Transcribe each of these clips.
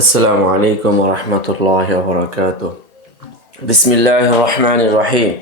السلام عليكم ورحمة الله وبركاته. بسم الله الرحمن الرحيم.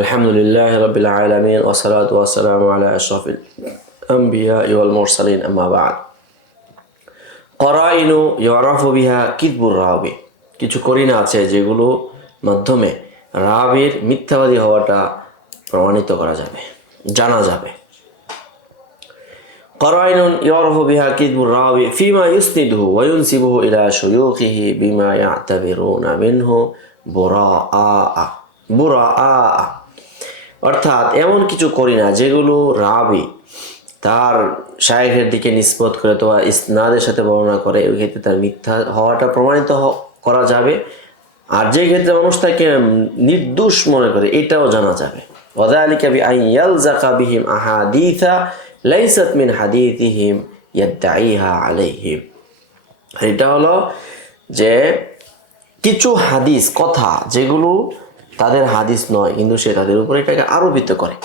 الحمد لله رب العالمين والصلاة والسلام على أشرف الأنبياء والمرسلين أما بعد. قرائن يعرف بها كذب الراوي. কিছু করিনা আছে যেগুলো মাধ্যমে রাবির মিথ্যাবাদী হওয়াটা প্রমাণিত করা যাবে, জানা যাবে। قرائن يعرف بها كذب الراوي فيما يسنده وينسبه إلى شيوخه بما يعتبرون منه براء অর্থাৎ এমন কিছু করিনা যেগুলো রাবি তার শায়েখের দিকে নিসবত করে অথবা ইসনাদের সাথে বর্ণনা করে, ওই ক্ষেত্রে তার মিথ্যা হওয়াটা প্রমাণিত করা যাবে। আর যে ক্ষেত্রে মানুষ তাকে নির্দোষ মনে করে এটাও জানা যাবে। ওয়াযালিকা বিআন ইয়ালযাকা বিহিম আহাদিসা লাইসাত মিন হাদিসিহিম ইয়াদঈহা আলাইহিম। এটা হলো যে কিছু হাদিস কথা যেগুলো তাদের হাদিস নয় কিন্তু সে তাদের উপরে এটাকে আরোপিত করে।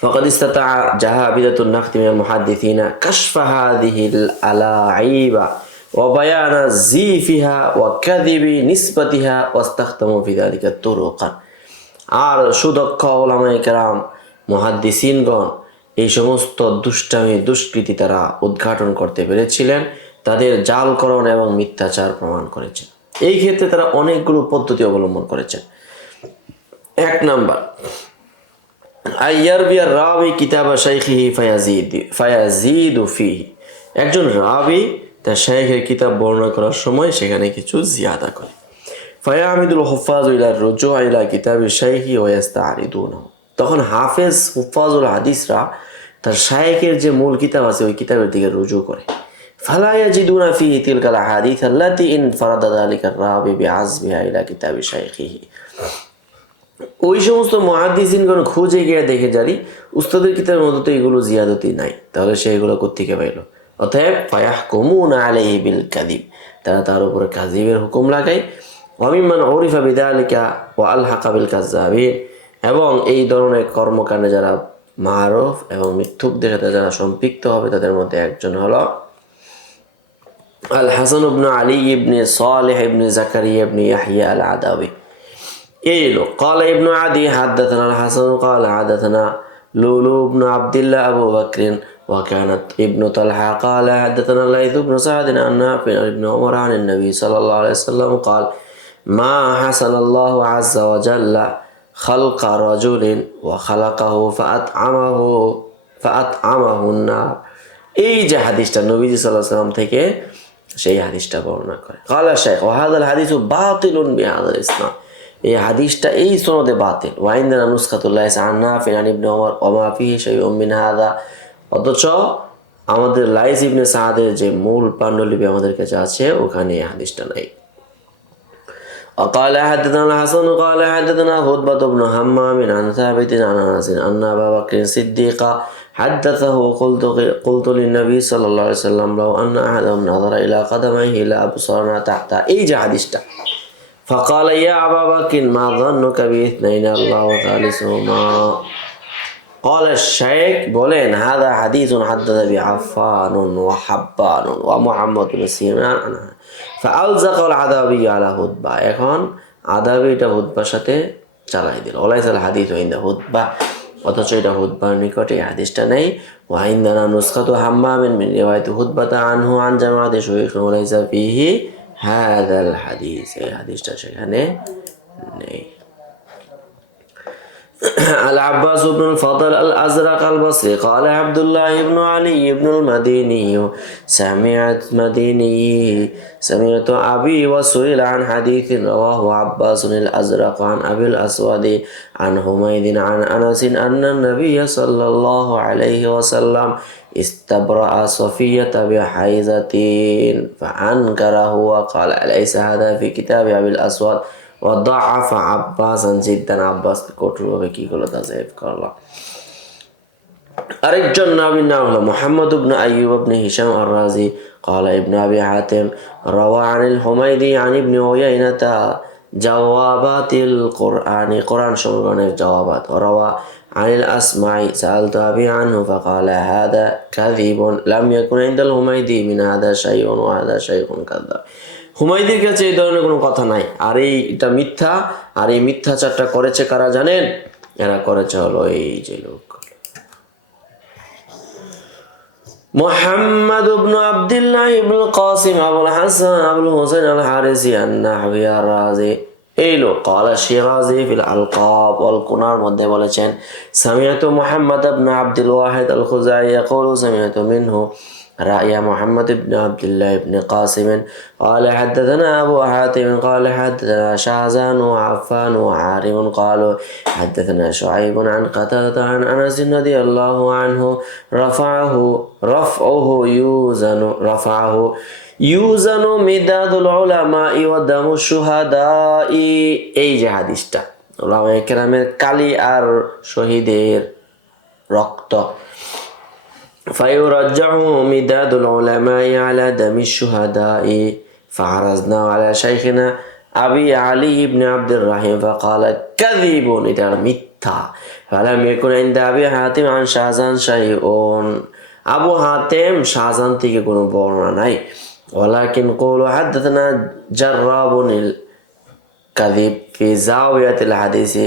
ফাকাদ ইসতাতা জাহাবিদাতুন নাকতি মিনাল মুহাদ্দিসিনা কাশফা হাযিহিল আলাঈবা ওয়া বায়ানা জিফিহা ওয়া কাযিবি নিসবাতিহা ওয়াস্তাখতামু ফি যালিকা তুরুকান। আর সুদক্ষ উলামায়ে কেরাম মুহাদ্দিসিনগণ এই সমস্ত দুষ্টামি দুষ্কৃতি তারা উদ্ঘাটন করতে পেরেছিলেন, তাদের জালকরণ এবং মিথ্যাচার প্রমাণ করেছেন। এই ক্ষেত্রে তারা অনেকগুলো পদ্ধতি অবলম্বন করেছেন। এক নাম্বার, আইয়ারবিয়ার রাবি কিতাবা শাইখিহি ফায়াজিদু ফিহি। একজন রাবি তার শাইখের কিতাব বর্ণনা করার সময় সেখানে কিছু জিয়াদা করে। ফায়ামিদুল হুফাজ ইলা রুজু' ইলা কিতাবি শাইখি ওয়া ইস্তারিদুনাহু। তখন হাফেজ হুফাজুল হাদিসরা তার শাইখের যে মূল কিতাব আছে ওই কিতাবের দিকে রুজু করে। ফালা ইয়াজিদুনা ফিহি তিলকাল আহাদিস আল্লাতী ইনফারাদা যালিকা রাবি বিআজবিহা ইলা কিতাবি শাইখিহি। ওই সমস্ত মুহাদ্দিসিনগণ খুঁজে গিয়ে দেখে জানি উস্তাদের কিতাবের মধ্যে তো এগুলো জিয়াদতি নাই, তাহলে সে এগুলো কোত্থেকে পাইল? অতএব ফায়াহকুমুনা আলাইহি বিল কাযিব, তারা তার উপরে কাযিবের হুকুম লাগায়। ওয়া মিম্মান উরিফা বিযালিকা ওয়া আলহাকা বিল কাযযাবিন। এবং এই ধরনের কর্মকাণ্ডে যারা মারুফ এবং মিথ্যুকদের সাথে যারা সম্পৃক্ত হবে তাদের মধ্যে একজন হলো আল হাসান ইবনে আলী ইবনে সালেহ ইবনে জাকারিয়া ইবনে ইয়াহইয়া আল আদাওয়ী। এই লোক قال ابن عدي حدثنا الحسن قال حدثنا لولو بن عبد الله أبو بكر وكانت ابن طلحة قال حدثنا الليث بن سعد عن نافع بن عمر عن النبي صلى الله عليه وسلم قال ما حسن الله عز وجل خلق رجل وخلقه فأطعمه النار। এই যে হাদিসটা নবীজি সাল্লাল্লাহু আলাইহি ওয়াসাল্লাম থেকে সেই হাদিসটা বর্ণনা করে। قال الشيخ وهذا الحديث باطل بهذا الإسناد। এই হাদিসটা এই সনদে বাতিল। ওয়াইন্দানা নুসখাতুল্লাহ আন নাফি আন ইবনে ওমর ওয়া মা ফিহি শাইউম মিন হাযা। অথচ আমাদের লাইস ইবনে সাদের যে মূল পাণ্ডুলিপি আমাদের কাছে আছে ওখানে এই হাদিসটা নাই। وقال حدثنا الحسن قال حدثنا خطبة بن همام عن ثابت عن انس ان ابا بكر الصديق حدثه قلت للنبي صلى الله عليه وسلم لو ان احدهم نظر الى قدميه لابصرنا تحت। এই যে হাদিসটা فقال يا أبا بكر ما ظنك باثنين الله ثالثهما। قال الشيخ বলেন هذا حديث حدث بعفان وحبان ومحمد بن سيرين فألزق العذابي على হুদবা। এখন আদাবি এটা হুদবার সাথে চালাই দিল। ওলাইসাল হাদিস ওয়াইন্দা হুদবা, অথচ এটা হুদবার নিকটে হাদিসটা নেই। ওয়াইন্দানা নুসখাতু হাম্মামিন মিন রিওয়ায়াতি হুদবাতা আনহু আন জামাআতি শাইখ ওয়ালাইসা ফিহি হাদাল হাদিস। এই হাদিসটা সেখানে নেই। العباس بن الفضل الأزرق البصري قال عبد الله بن علي بن المديني سمعت أبي وسئل عن حديث رواه عباس الأزرق عن أبي الأسود عن حميد عن أنس أن النبي صلى الله عليه وسلم استبرأ صفية بحيزة فأنكره وقال أليس هذا في كتاب أبي الأسود وضعف عباسا جدا। আব্বাস কঠোরভাবে কি করলো তা জায়েজ করলো। আরেকজন নবীর নাম হলো মুহাম্মদ ইবনে আইয়ুব ইবনে হিশাম আর-রাজি قال ابن أبي حاتم روى عن الحميدي عن ابن عيينة جوابات القرآن قرآن সমগ্রণের জওয়াবাত। روى عن الأسمع سألت أبي عنه فقال هذا كذب لم يكن عند الحميدي من هذا شيء وهذا شيء كذاب হুমায়দির কাছে এই ধরনের কোনো কথা নাই আর এটা মিথ্যা আর এই মিথ্যাচারটা করেছে কারা জানেন এরা করেছে হলো এই যে লোক محمد بن عبد الله بن القاسم أبو الحسن أبو الحسين الحارثي النحوي الرازي إيلو قال الشيرازي في الألقاب والكنار مدى بولشين سمعت محمد بن عبد الواحد الخزاعي يقول سمعت منه رأي محمد بن عبد الله بن قاسم قال حدثنا أبو حاتم قال حدثنا شعزان وعفان وعارم قالوا حدثنا شعيب عن قتادة عن أنس رضي الله عنه رفعه يوزن مداد العلماء ودم الشهداء এই যে হাদিসটা উলামায়ে কেরামের কালি আর শহীদের রক্ত فيرجع مداد العلماء على دم الشهداء فعرضنا على شيخنا أبي علي بن عبد الرحيم فقال كذب إذا ميثا فلم يكن عند أبي حاتم عن شازان شيء أبو حاتم شازان تيجي كونو بورناي ولكن قولوا حدثنا جراب الكذب في زاوية الحديث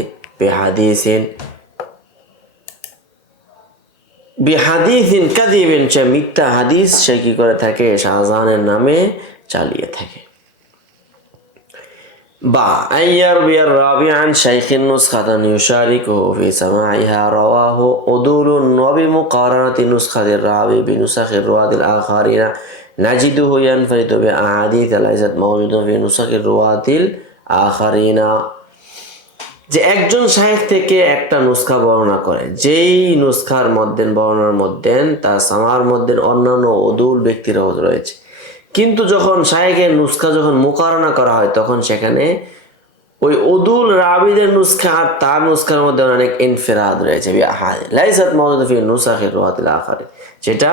বিহাদিসিন কাযিবিন সে মিথ্যা হাদিস সে কি করে থাকে শাহজাহানের নামে চালিয়ে থাকে বা আইয়ার বিয়ার রাবি আন শাইখিন নুসখাতান ইউশারিকুহু ফি সামাইহা রাওয়াহু উদুলুন নবী মুকারানাতি নুসখাতির রাবি বিনুসাখির রুয়াতিল আখারিনা নাজিদুহু ইয়ানফারিদু বি আহাদিস লাইসাত মাওজুদা ফি নুসাখির রুয়াতিল আখারিনা যে একজন শাইখ থেকে একটা নুসখা বর্ণনা করে যেই নুসখার মধ্যে বর্ণনার মধ্যে তার সামার মধ্যে অন্যান্য অদূর ব্যক্তিরাও রয়েছে কিন্তু যখন শাইখের নুসখা যখন মুকারনা করা হয় তখন সেখানে ওই অদূর রাবিদের নুসখা আর তার নুসখার মধ্যে অনেক ইনফিরাদ রয়েছে লাইসাত মাওজুদা ফি নুসাখির রুয়াতিল আখারিন যেটা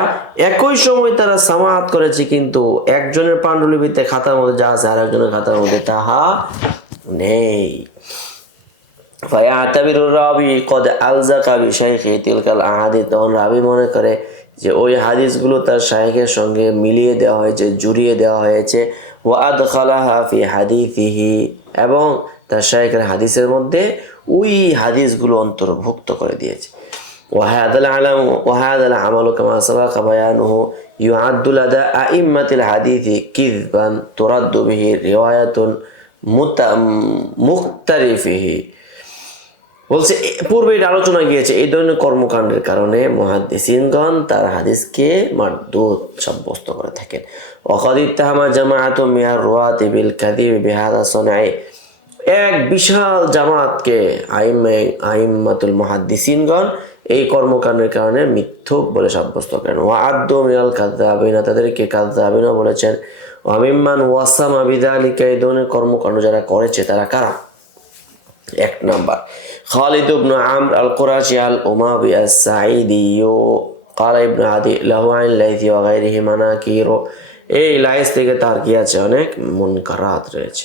একই সময় তারা সামাআত করেছে কিন্তু একজনের পাণ্ডুলিপিতে খাতার মধ্যে যা আছে আর একজনের খাতার মধ্যে তাহা নেই فيعتبر الراوي قد ألزق بشيخه تلك الأحاديث তখন রাবি মনে করে যে ওই হাদিসগুলো তার শাইখের সঙ্গে মিলিয়ে দেওয়া হয়েছে জুড়িয়ে দেওয়া হয়েছে وأدخلها في حديثه এবং তার শাইখের হাদিসের মধ্যে ওই হাদিসগুলো অন্তর্ভুক্ত করে দিয়েছে وهذا العمل كما سبق بيانه يعد لدى أئمة الحديث كذبا ترد به رواية مختلفه বলছে পূর্বে এটা আলোচনা গিয়েছে এই ধরনের কর্মকাণ্ডের কারণে মুহাদ্দিসিনগণ তার হাদিসকে মারদুদ সাব্যস্ত করে থাকেন ওয়াকাদ ইত্তাহামা জামাআতুম মিনার রুয়াতি বিল কাযিব বিহাদা সনাই এক বিশাল জামাতকে আইম্মাতুল মুহাদ্দিসিনগণ এই কর্মকাণ্ডের কারণে মিথ্যুক বলে সাব্যস্ত করেন ওয়াআদ্দু মিনাল কাযাবিনা তাদেরকে কাযাবিনা বলেছেন ওয়া মিম্মান ওয়াসামা বিযালিকা এই ধরনের কর্মকাণ্ড যারা করেছে তারা কারা এক নাম্বার খালিদ ইবনে আমর আল কুরাশি আল উমাবি আস সাঈদি قال ابن عدي له عن الليث وغيره مناكير এই লাইস থেকে তার কি আছে অনেক মুনকারাত রয়েছে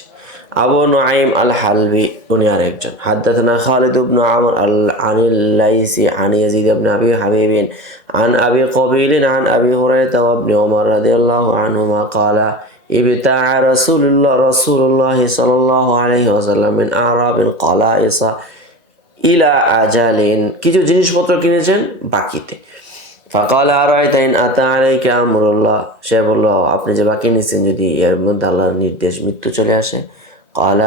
আবু নুআইম আল হালবি উনি আরেকজন حدثنا خالد بن عمرو عن الليث عن يزيد بن ابي حبيب عن ابي قبيل عن ابي هريره وابن عمر رضي الله عنهما قال ابتاع رسول الله صلى الله عليه وسلم من أعراب قلائص إلى أجل কিছু জিনিসপত্র কিনেছেন বাকিতে فقال أرأيت إن أتى عليك أمر الله সে বলল আপনি যে বাকি নিছেন যদি এর মধ্যে আল্লাহর নির্দেশ মৃত্যু চলে আসে قال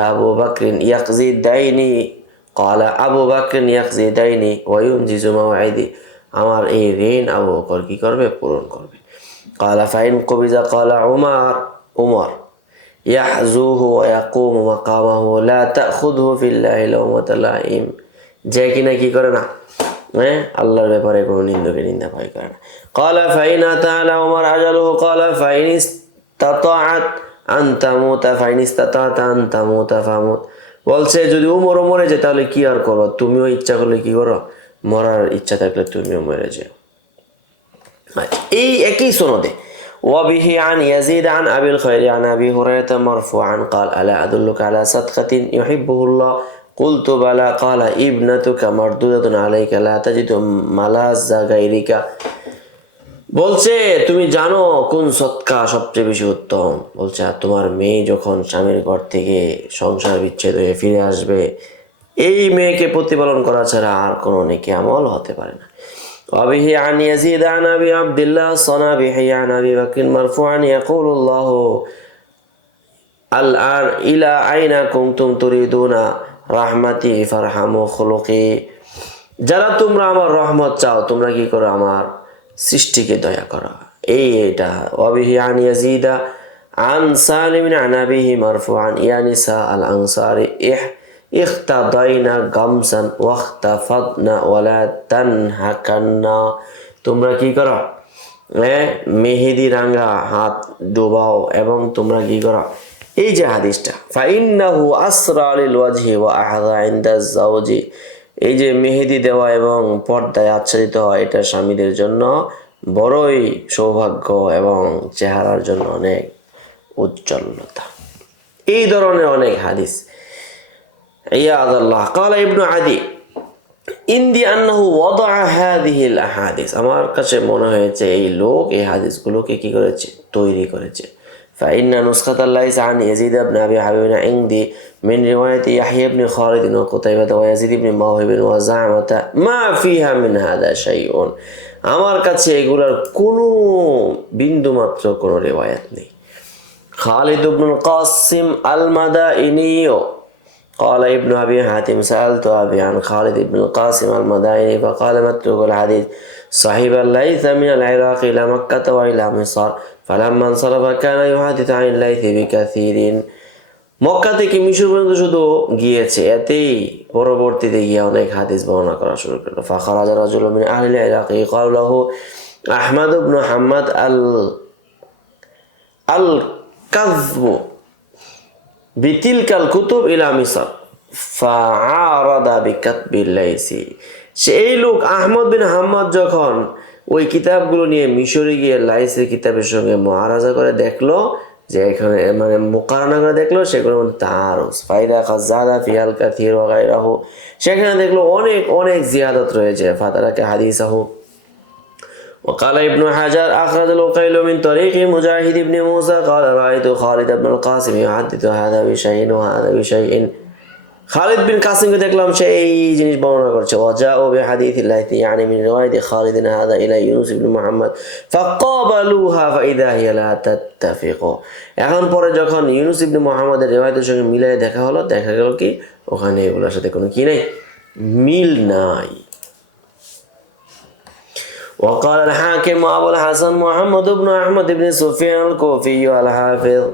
أبو بكر يقضي ديني وينجز موعدي আমার এই ঋণ আবু বকর কি করবে পূরণ করবে قال فإن قبض قال عمر يحزوه ويقوم مقامه لا تأخذه في الله لومة لائم যে কিনা কি করে না আল্লাহর ব্যাপারে কোনো নিন্দকে নিন্দা ভয় করে না قال فإن أتى على عمر أجله قال فإن استطعت أن تموت فموت বলছে যদি উমর মরে যায় তাহলে কি আর করো তুমিও ইচ্ছা করলে কি করো মরার ইচ্ছা থাকলে তুমিও মরে যাও এই একই সনদে وبه عن يزيد عن أبي الخير عن أبي هريرة مرفوعا قال ألا أدلك على صدقة يحبه الله কুলতু বালা ক্বালা ইবনাতুকা মারদুদাতুন আলাইকা লা তাজিদু মালাযা গায়রিকা। বলছে তুমি জানো কোন সৎকা সবচেয়ে বেশি উত্তম? বলছে আর তোমার মেয়ে যখন স্বামীর ঘর থেকে সংসার বিচ্ছেদ হয়ে ফিরে আসবে, এই মেয়েকে প্রতিপালন করা ছাড়া আর কোনো নেকি আমল হতে পারে না। وبه عن يزيد عن أبي عبد الله الصنابحي عن أبي بكر مرفوعا يقول الله الآن إلى أين كنتم تريدون رحمتي فارحموا خلقي। যারা তোমরা আমার রহমত চাও তোমরা কি করো? আমার সৃষ্টিকে দয়া করো। এইটা ওয়াবিহি আন ইয়াজিদা আন সালিম আন আবিহি মারফুআন ইয়া নিসা আল আনসারি ইখতাদাইনা গামসান ওয়াখতাফাদনা ওয়ালা তানহাকান্না। তোমরা কি করো? মেহেদি রাঙ্গা হাত ডোবাও এবং তোমরা কি করো? এই যে হাদিসটা ফাইন্নাহু আসরা লিল ওয়াজহি ওয়া আহযা ইনদা যাওজি, এই যে মেহেদি দেওয়া এবং পর্দায় আচ্ছাদিত হয় এটা স্বামীদের জন্য বড়ই সৌভাগ্য এবং চেহারার জন্য অনেক উজ্জ্বলতা। এই ধরনের অনেক হাদিস। ইয়াদাল্লাহ ক্বালা ইবনু আদি ইনদি আন্নাহু ওয়াদাআ হাযিহিল আহাদিস, আমার কাছে মনে হয়েছে এই লোক এই হাদিসগুলোকে কি করেছে? তৈরি করেছে। فإن نسخة ليس عن يزيد بن أبي حبيب عندي من رواية يحيى بن خالد وقتيبة ويزيد بن موهب وزعمة ما فيها من هذا شيء। আমার কাছে এগুলার কোনো বিন্দু মাত্র কোনো রিওয়ায়াত নেই। খালিদ ইবনুল কাসিম আল মাদাইনি قال ابن أبي حاتم سألت أبي عن خالد بن القاسم المدائني فقال متروك الحديث صاحب الليث من العراق إلى مكة وإلى مصر فلما انصرف كان يحدث عن الليث بكثير। মক্কা থেকে মিশর পর্যন্ত শুধু গিয়েছে, এতেই পরবর্তীতে গিয়ে অনেক হাদিস বর্ণনা করা শুরু করলো। فخرج رجل من أهل العراق يقال له أحمد بن محمد الكذب بتلك الكتب إلى مصر فعارض بكتب الليث। সেই লোক আহমদ বিন হাম্মদ যখন ওই কিতাবগুলো নিয়ে মিশরে গিয়ে লাইসের কিতাবের সঙ্গে মুআরাজা করে দেখলো যে এখানে মানে মুকারনা করে দেখলো সেগুলোর মধ্যে তারুস ফায়দা খাজাদা ফিয়াল কাথির ওয়া গায়রাহু, সেখানে দেখলো অনেক অনেক জিয়াদত রয়েছে। ফাতারাকে হাদিসাহু। وقال ابن حجر أخرج العقيل من طريق مجاهد بن موسى قال رأيت خالد بن القاسم يحدث هذا بشيء وهذا بشيء। খালিদ বিন কাসিমকে দেখলাম সে এই জিনিস বর্ণনা করছে। ওয়াজাউ বিহাদিথিল্লাহি ইয়ানি মিন রিওয়ায়াতি খালিদ হাযা ইলা ইউনুস ইবনে মুহাম্মদ ফাকাবালুহা ফাইদা হিয়া লা তাত্তাফিকু। এখন পরে যখন ইউনুস ইবনে মুহাম্মদের রিওয়ায়াতের সঙ্গে মিলাই দেখা হলো, দেখা গেল কি ওখানে এগুলোর সাথে কোনো কি নাই, মিল নাই। وقال الحاكم أبو الحسن محمد بن أحمد بن سفيان الكوفي الحافظ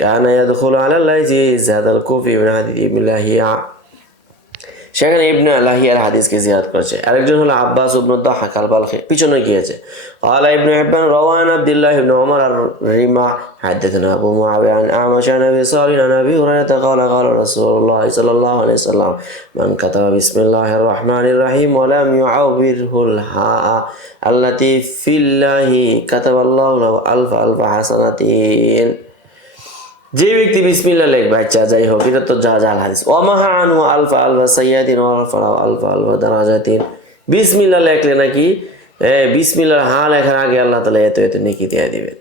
كان يدخل على الليث زاد الكوفي من حديث ابن লাহিয়া। সেখানে ইবনে লাহিয়ার হাদিসকে জিয়াদ করেছে। আরেকজন হলো আব্বাস ইবনে দাহাক আল বালখি, পিছনে গিয়েছে। قال ابن حبان روى عن عبد الله بن عمر الرمى حدثنا أبو معاوية عن أعمش عن أبي صالح عن أبي هريرة قال قال رسول الله صلى الله عليه وسلم من كتب بسم الله الرحمن الرحيم ولم يعوره الهاء التي في الله كتب الله له ألف ألف حسنة। যে ব্যক্তি বিসমিল্লাহ লিখবে, আচ্ছা যাই হোক এটা তো যা জাল হাদিস। ওয়ামাহা আনহু আলফা আলফা সাইয়াতিন ওয়া রাফাউ আলফা আলফা দারাজাতিন। বিসমিল্লাহ লিখলে নাকি বিসমিল্লাহর হা লেখার আগে আল্লাহ তাআলা এত এত নেকি দিয়ে দিবেন।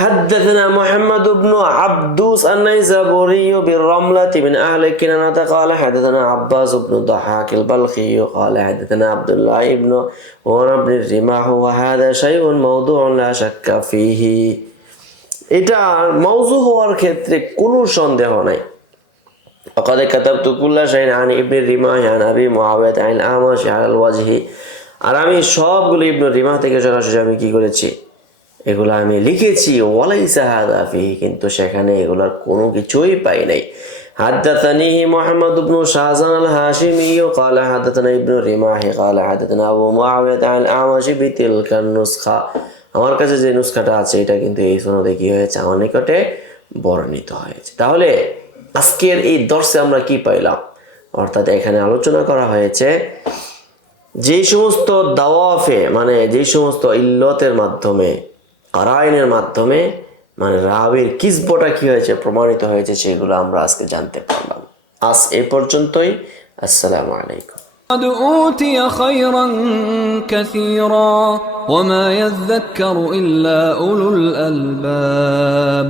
حدثنا محمد بن عبدوس النيسابوري بالرملة من أهل كنانة قال حدثنا عباس بن ضحاك البلخي قال حدثنا عبد الله بن عمر بن الرماح وهذا شيء موضوع لا شك فيه। এটা মওযু হওয়ার ক্ষেত্রে কোনো সন্দেহ নাই। وقد كتبت كل شيء عن ابن الرماح عن أبي معاوية عن الأعمش على الوجه। আর আমি সবগুলো ইবনে রিমাহ থেকে সরাসরি আমি কি করেছি, এগুলো আমি লিখেছি। ওয়ালাইসা হাযা ফিহি, কিন্তু সেখানে এগুলোর কোনো কিছুই পাই নাই। حدثني محمد بن شازان الهاشمي قال حدثنا ابن الرماح قال حدثنا أبو معاوية عن الأعمش بتلك النسخة। আমার কাছে যে নুসখাটা আছে এটা কিন্তু এই সনদে কি হয়েছে, আমার নিকটে বর্ণিত হয়েছে। তাহলে আজকের এই দর্শে আমরা কি পাইলাম? অর্থাৎ এখানে আলোচনা করা হয়েছে যেই সমস্ত দাওয়াফে মানে যেই সমস্ত ইল্লতের মাধ্যমে কারাইনের মাধ্যমে মানে রাবির কিসবটা কি হয়েছে প্রমাণিত হয়েছে সেগুলো আমরা আজকে জানতে পারলাম। আজ এ পর্যন্তই। আসসালামু আলাইকুম। قد أوتي خيرا كثيرا وما يذكر إلا أولو الألباب